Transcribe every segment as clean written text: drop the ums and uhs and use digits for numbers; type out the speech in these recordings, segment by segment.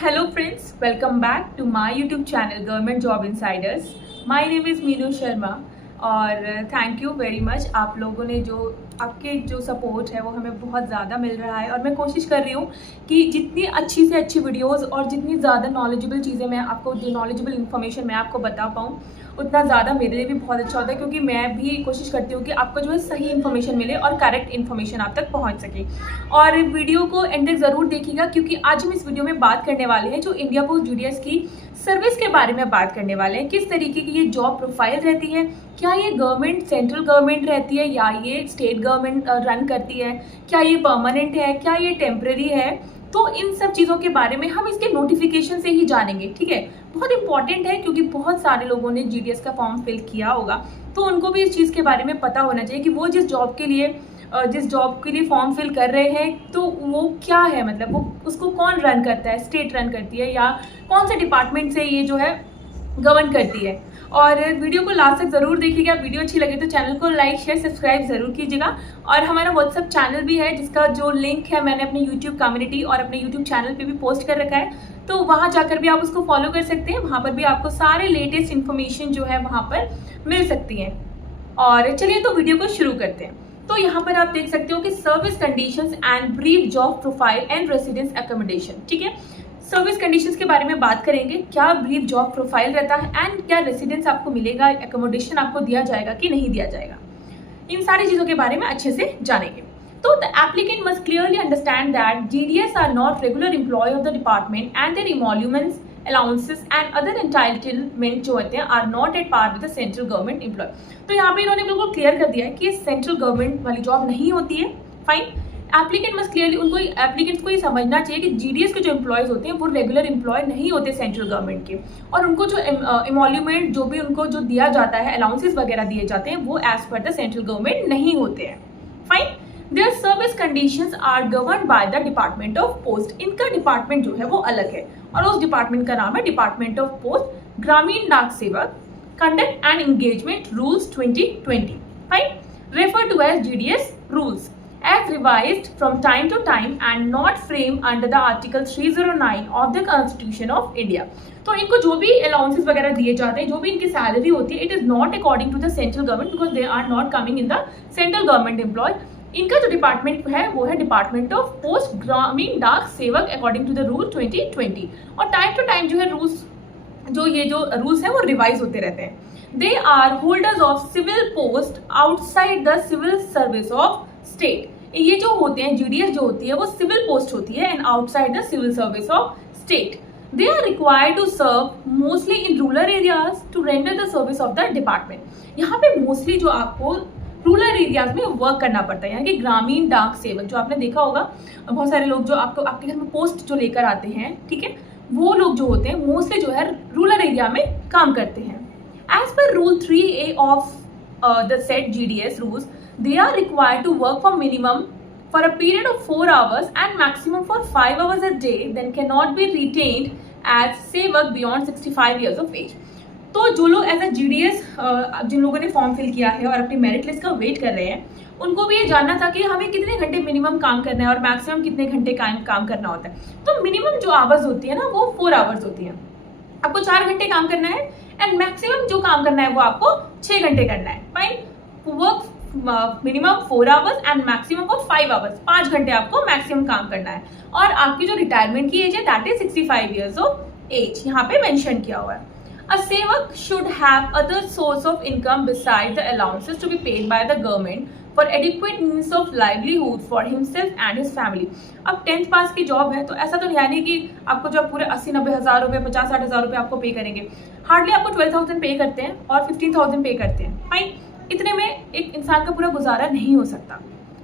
Hello friends, welcome back to my YouTube channel Government Job Insiders. My name is Meenu Sharma और thank you very much. आप लोगों ने आपके जो सपोर्ट है वो हमें बहुत ज़्यादा मिल रहा है और मैं कोशिश कर रही हूँ कि जितनी अच्छी से अच्छी वीडियोस और जितनी ज़्यादा नॉलेजेबल चीज़ें मैं आपको जो नॉलेजेबल इन्फॉर्मेशन मैं आपको बता पाऊँ उतना ज़्यादा मेरे लिए भी बहुत अच्छा होता है, क्योंकि मैं भी कोशिश करती हूँ कि आपको जो है सही इन्फॉर्मेशन मिले और करेक्ट इन्फॉर्मेशन आप तक पहुँच सके। और वीडियो को एंड तक ज़रूर देखिएगा, क्योंकि आज हम इस वीडियो में बात करने वाले हैं जो इंडिया पोस्ट जीडीएस की सर्विस के बारे में बात करने वाले हैं। किस तरीके की ये जॉब प्रोफाइल रहती है, क्या ये गवर्नमेंट सेंट्रल गवर्नमेंट रहती है या ये स्टेट गवर्नमेंट रन करती है, क्या ये परमानेंट है, क्या ये टेम्पररी है। तो इन सब चीज़ों के बारे में हम इसके नोटिफिकेशन से ही जानेंगे। ठीक है, बहुत इंपॉर्टेंट है क्योंकि बहुत सारे लोगों ने जीडीएस का फॉर्म फिल किया होगा, तो उनको भी इस चीज़ के बारे में पता होना चाहिए कि वो जिस जॉब के लिए फॉर्म फिल कर रहे हैं तो वो क्या है, मतलब वो उसको कौन रन करता है, स्टेट रन करती है या कौन से डिपार्टमेंट से ये जो है गवर्न करती है। और वीडियो को लास्ट तक ज़रूर देखिएगा। वीडियो अच्छी लगे तो चैनल को लाइक शेयर सब्सक्राइब ज़रूर कीजिएगा। और हमारा व्हाट्सअप चैनल भी है जिसका जो लिंक है मैंने अपने यूट्यूब कम्युनिटी और अपने यूट्यूब चैनल पे भी पोस्ट कर रखा है, तो वहाँ जाकर भी आप उसको फॉलो कर सकते हैं। वहाँ पर भी आपको सारे लेटेस्ट इन्फॉर्मेशन जो है वहाँ पर मिल सकती हैं। और चलिए तो वीडियो को शुरू करते हैं। तो यहाँ पर आप देख सकते हो कि service conditions and brief job profile and residence accommodation. ठीक है, सर्विस कंडीशंस के बारे में बात करेंगे, क्या ब्रीफ जॉब प्रोफाइल रहता है एंड क्या रेसिडेंस आपको मिलेगा, एकोमोडेशन आपको दिया जाएगा कि नहीं दिया जाएगा, इन सारी चीज़ों के बारे में अच्छे से जानेंगे। तो the applicant must clearly understand that GDS are not regular employ of the department and their emoluments allowances and other entitlement जो होते हैं are not at par with the central government employ. तो यहाँ पे इन्होंने बिल्कुल क्लियर कर दिया है कि ये सेंट्रल गवर्नमेंट वाली जॉब नहीं होती है। Fine, applicant must clearly applicants को ये समझना चाहिए कि जीडीएस के जो एम्प्लॉयज होते हैं वो रेगुलर एम्प्लॉय नहीं होते सेंट्रल गवर्नमेंट के, और उनको जो इमोल्यूमेंट जो भी उनको जो दिया जाता है, अलाउंसेस वगैरह दिए जाते हैं, वो as per the central government नहीं होते हैं। Fine, their service conditions are governed by the department of post. इनका डिपार्टमेंट जो है वो अलग है और उस डिपार्टमेंट का नाम है department of post Gramin Dak Sevak conduct and engagement rules 2020। Fine, refer to as GDS rules as revised from time to time and not framed under the article 309 of the constitution of India। तो इनको जो भी allowances वगैरह दिए जाते हैं, जो भी इनकी सैलरी होती है, it is not according to the central government because they are not coming in the central government employ. इनका जो डिपार्टमेंट है वो है department of post Gramin Dak सेवक अकॉर्डिंग टू द रूल 2020। और टाइम टू टाइम जो है रूल्स है वो रिवाइज होते रहते हैं। They are holders of civil post outside the civil service of state. ये जो होते हैं जीडीएस जो होती है वो सिविल पोस्ट होती है and outside the civil service of state. They are required to serve mostly in rural areas to render the service of the department. यहाँ पे मोस्टली जो आपको रूरल एरियाज में वर्क करना पड़ता है, यानी कि ग्रामीण डाक सेवक जो आपने देखा होगा, बहुत सारे लोग जो आपके घर में पोस्ट जो लेकर आते हैं, ठीक है, वो लोग जो होते हैं मोस्टली जो है रूरल एरिया में काम करते हैं। एज पर रूल 3A ऑफ the said GDS rules, they are required to work for minimum for a period of 4 hours and maximum for 5 hours a day, then cannot be retained as sevak beyond 65 years of age। तो जो लोग as a GDS जिन लोगों ने form fill किया है और अपनी merit list का वेट कर रहे हैं, उनको भी ये जानना था कि हमें कितने घंटे मिनिमम काम करना है और मैक्सिमम कितने घंटे काम करना होता है। तो मिनिमम जो आवर्स होती है ना वो 4 आवर्स होती है। आपको 4 घंटे काम करना है एंड मैक्सिमम जो काम करना है वो आपको 6 घंटे करना है। Fine, work minimum 4 hours and maximum for 5 hours, 5 घंटे आपको मैक्सिमम काम करना है। और आपकी जो रिटायरमेंट की एज है that is 65 years of age, यहाँ पे मेंशन किया हुआ है। A sevak should have other source of income besides the allowances to be paid by the government for adequate means of livelihood for himself and his family। अब 10th पास की job है तो ऐसा तो नहीं कि आपको जो पूरे 80-90 हज़ार रुपये 50-60 हज़ार रुपये आपको पे करेंगे। हार्डली आपको 12,000 पे करते हैं और 15,000 पे करते हैं। फाइन, इतने में एक इंसान का पूरा गुजारा नहीं हो सकता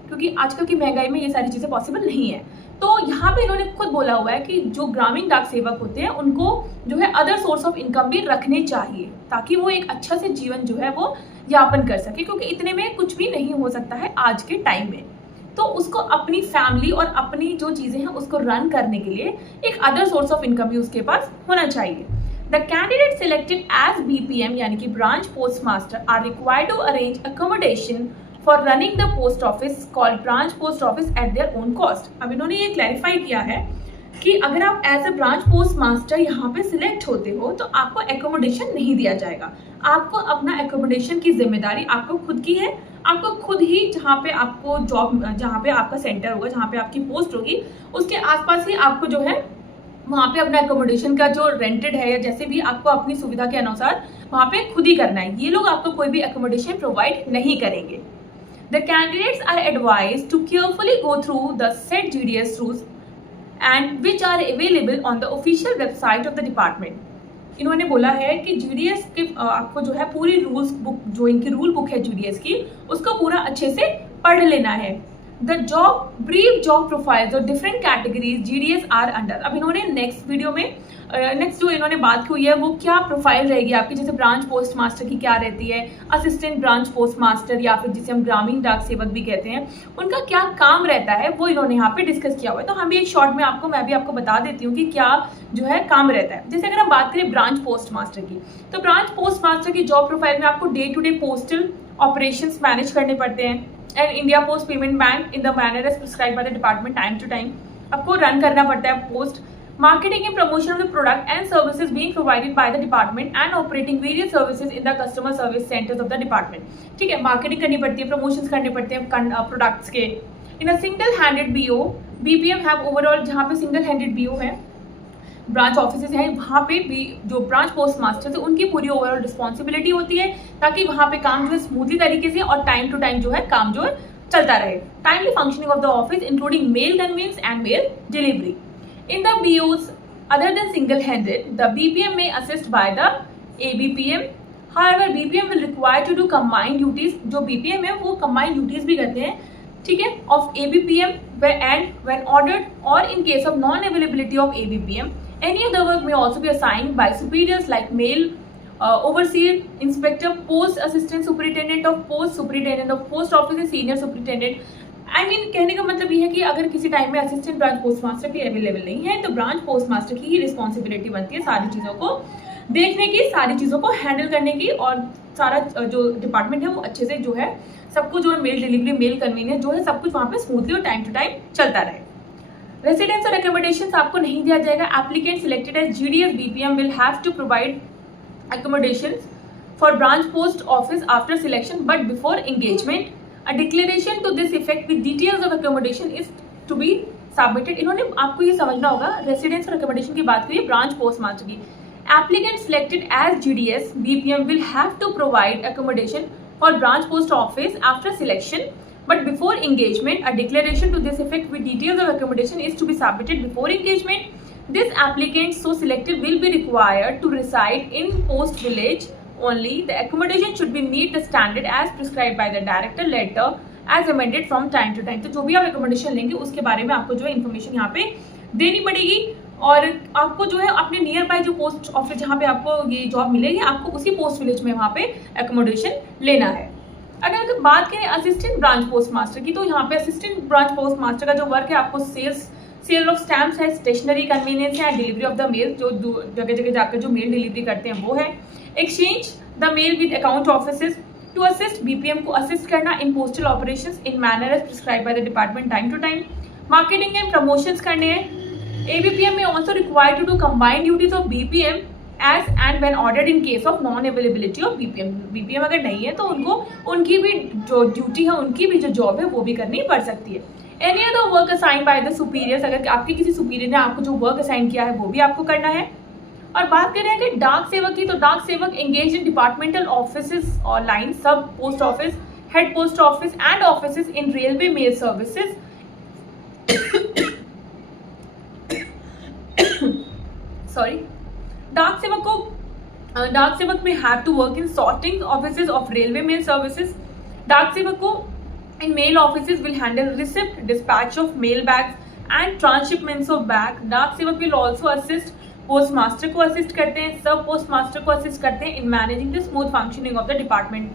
क्योंकि आजकल की महंगाई में ये सारी चीज़ें पॉसिबल नहीं है। तो यहाँ पे इन्होंने खुद बोला हुआ है कि जो ग्रामीण डाक सेवक होते हैं उनको जो है अदर सोर्स ऑफ इनकम भी रखने चाहिए ताकि वो एक अच्छा से जीवन जो है वो यापन कर सके, क्योंकि इतने में कुछ भी नहीं हो सकता है आज के टाइम में। तो उसको अपनी फैमिली और अपनी जो चीज़ें हैं उसको रन करने के लिए एक अदर सोर्स ऑफ इनकम भी उसके पास होना चाहिए। The candidate selected as BPM यानी कि branch post master are required to arrange accommodation for running the post office called branch post office at their own cost. अब इन्होंने ये क्लैरिफाई किया है कि अगर आप as a branch post master यहाँ पे सिलेक्ट होते हो तो आपको एकोमोडेशन नहीं दिया जाएगा। आपको अपना एकोमोडेशन की जिम्मेदारी आपको खुद की है। आपको खुद ही जहाँ पे आपको जॉब, जहाँ पे आपका सेंटर होगा, जहाँ पे आपकी पोस्ट होगी, उसके आसपास ही आपको जो है वहाँ पे अपना एकोमोडेशन का जो रेंटेड है या जैसे भी आपको अपनी सुविधा के अनुसार वहाँ पे खुद ही करना है। ये लोग आपको कोई भी एकोमोडेशन प्रोवाइड नहीं करेंगे। The candidates are advised to carefully go through the said GDS rules and which are available on the official website of the department. इन्होंने बोला है कि GDS के आपको जो है पूरी रूल्स बुक, जो इनकी रूल बुक है GDS की, उसको पूरा अच्छे से पढ़ लेना है। The job brief job profiles और different categories GDS are under. अब इन्होंने नेक्स्ट वीडियो में नेक्स्ट जो इन्होंने बात की हुई है वो क्या प्रोफाइल रहेगी आपकी, जैसे ब्रांच पोस्ट मास्टर की क्या रहती है, असिस्टेंट ब्रांच पोस्ट मास्टर या फिर जिसे हम ग्रामीण डाक सेवक भी कहते हैं, उनका क्या काम रहता है वो इन्होंने यहाँ पे डिस्कस किया हुआ है। तो हम भी एक शॉर्ट में मैं भी आपको बता देती हूँ कि क्या जो है काम रहता है। जैसे अगर हम बात करें ब्रांच पोस्ट मास्टर की, तो ब्रांच पोस्ट मास्टर की जॉब प्रोफाइल में आपको day to day postal operations manage करने पड़ते हैं and India post payment bank in the manner as prescribe by the department time to time. आपको रन करना पड़ता है post, marketing and promotion of the product and services being provided by the department and operating various services in the customer service centers of the department। ठीक है, marketing करनी पड़ती है, promotions करने पड़ते हैं प्रोडक्ट्स के। In a single handed BO BPM have overall, जहाँ पे सिंगल हैंडेड BO है, ब्रांच ऑफिसेज हैं, वहाँ पे भी जो ब्रांच पोस्ट मास्टर है उनकी पूरी ओवरऑल रिस्पॉन्सिबिलिटी होती है ताकि वहाँ पे काम जो है स्मूथली तरीके से और टाइम टू टाइम जो है काम जो है चलता रहे। Timely functioning of the office including mail conveyance and mail delivery. In the BOs other than single-handed, the BPM may assist by the ABPM. However, BPM will require to do combined duties. जो BPM है वो combined duties भी करते हैं, ठीक है, of ABPM and when ordered or in case of non-availability of ABPM, any other work may also be assigned by superiors like mail overseer, inspector, post assistant superintendent of post, superintendent of post office, senior superintendent। कहने का मतलब ये है कि अगर किसी time में assistant branch post master की अवेलेबल नहीं है तो ब्रांच पोस्ट मास्टर की ही रिस्पॉन्सिबिलिटी बनती है सारी चीज़ों को देखने की, सारी चीज़ों को हैंडल करने की, और सारा जो डिपार्टमेंट है वो अच्छे से जो है सबको जो है मेल डिलीवरी, मेल कन्वीनियंस जो है सब कुछ वहाँ पे स्मूथली और टाइम टू टाइम चलता रहे। रेसिडेंस और एकोमोडेशन आपको नहीं दिया जाएगा। Applicant selected as GDS BPM will have to provide accommodations for branch post office after selection but before engagement a declaration to this effect with details of accommodation is to be submitted। इन्होंने आपको ये समझना होगा, residence और accommodation की बात करिए branch post master की। Applicant selected as GDS BPM will have to provide accommodation for branch post office after selection but before engagement a declaration to this effect with details of accommodation is to be submitted before engagement। This applicant so selected will be required to reside in post village only। The accommodation should be meet the standard as prescribed by the director letter as amended from time to time। तो जो भी आप accommodation लेंगे उसके बारे में आपको जो है information यहाँ पे देनी पड़ेगी और आपको जो है अपने नियर बाय जो पोस्ट ऑफिस जहाँ पे आपको ये जॉब मिलेगी आपको उसी पोस्ट विलेज में वहाँ पे accommodation लेना है। अगर बात करें असिस्टेंट ब्रांच पोस्ट मास्टर की, तो यहाँ पे असिस्टेंट ब्रांच पोस्ट मास्टर का जो वर्क है आपको सेल ऑफ स्टैम्प्स है, स्टेशनरी कन्वीनियंस है, डिलीवरी ऑफ द मेल, जो जगह जगह जाकर जो मेल डिलीवरी करते हैं वो है। Exchange the mail with account offices to assist BPM को असिस्ट करना in postal operations in manner as prescribe by the department time to time. Marketing and promotions करने हैं। ABPM में also required to do combined duties of BPM as and when ordered in case of non availability of BPM अगर नहीं है तो उनको उनकी भी जो ड्यूटी है, उनकी भी जो जॉब है वो भी करनी पड़ सकती है। Any other work assign by the superiors, अगर आपके किसी सुपीरियर ने आपको जो वर्क असाइन किया है वो भी आपको करना है। और बात करें कि डाक सेवक की, तो Dak Sevak engage in departmental offices और line, sub post office, head post office and offices in railway mail services. Sorry, Dak Sevak may have to work in sorting offices of railway mail services. Dak Sevak को in mail offices will handle receipt, dispatch of mail bags and transshipments of bag। डाक सेवक will also assist post master को assist करते हैं, sub post master को assist करते हैं in managing the smooth functioning of the department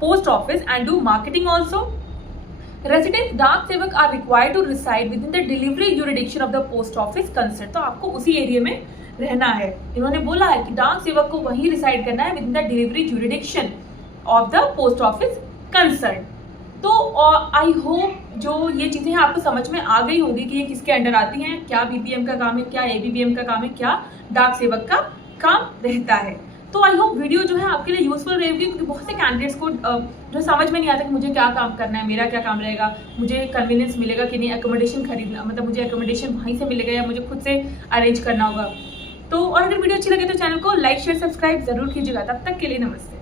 post office and do marketing also. Residents Dak Sevak are required to reside within the delivery jurisdiction of the post office concern. तो आपको उसी area में रहना है। इन्होंने बोला है कि डाक सेवक को वहीं रिसाइड करना है with in the delivery jurisdiction of the post office concern. तो आई होप जो ये चीज़ें हैं आपको समझ में आ गई होंगी कि ये किसके अंडर आती हैं, क्या बीपीएम का काम है, क्या एबीपीएम का काम है, क्या डाक सेवक का काम रहता है। तो आई होप वीडियो जो है आपके लिए यूजफुल रहेगी, क्योंकि बहुत से कैंडिडेट्स को जो समझ में नहीं आता कि मुझे क्या काम करना है, मेरा क्या काम रहेगा, मुझे कन्वीनियंस मिलेगा कि नहीं, एकोमोडेशन खरीदना, मतलब मुझे एकोमोडेशन वहीं से मिलेगा या मुझे खुद से अरेंज करना होगा। तो और अगर वीडियो अच्छी लगे तो चैनल को लाइक शेयर सब्सक्राइब जरूर कीजिएगा। तब तक के लिए नमस्ते।